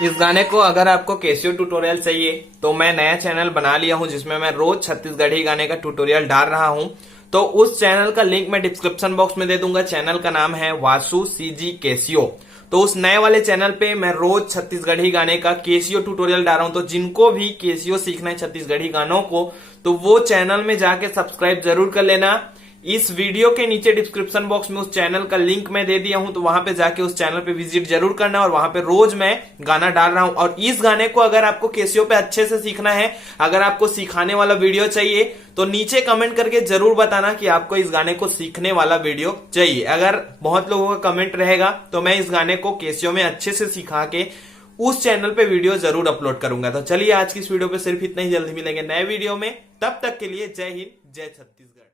इस गाने को अगर आपको कैसियो ट्यूटोरियल चाहिए तो मैं नया चैनल बना लिया हूं जिसमें मैं रोज छत्तीसगढ़ी गाने का ट्यूटोरियल डाल रहा हूं। तो उस चैनल का लिंक मैं डिस्क्रिप्शन बॉक्स में दे दूंगा। चैनल का नाम है वासु सीजी कैसियो। तो उस नए वाले चैनल पे मैं रोज छत्तीसगढ़ी गाने का कैसियो ट्यूटोरियल डाल रहा हूं। तो जिनको भी कैसियो सीखना है छत्तीसगढ़ी गानों को तो वो चैनल में जाके सब्सक्राइब जरूर कर लेना। इस वीडियो के नीचे डिस्क्रिप्शन बॉक्स में उस चैनल का लिंक मैं दे दिया हूं, तो वहां पे जाके उस चैनल पे विजिट जरूर करना और वहां पे रोज मैं गाना डाल रहा हूं। और इस गाने को अगर आपको कैसियो पे अच्छे से सीखना है, अगर आपको सिखाने वाला वीडियो चाहिए तो नीचे कमेंट करके जरूर बताना कि आपको इस गाने को सीखने वाला वीडियो चाहिए। अगर बहुत लोगों का कमेंट रहेगा तो मैं इस गाने को कैसियो में अच्छे से सिखा के उस चैनल पे वीडियो जरूर अपलोड करूंगा। तो चलिए आज की इस वीडियो पे सिर्फ इतना ही, जल्दी मिलेंगे नए वीडियो में। तब तक के लिए जय हिंद, जय छत्तीसगढ़।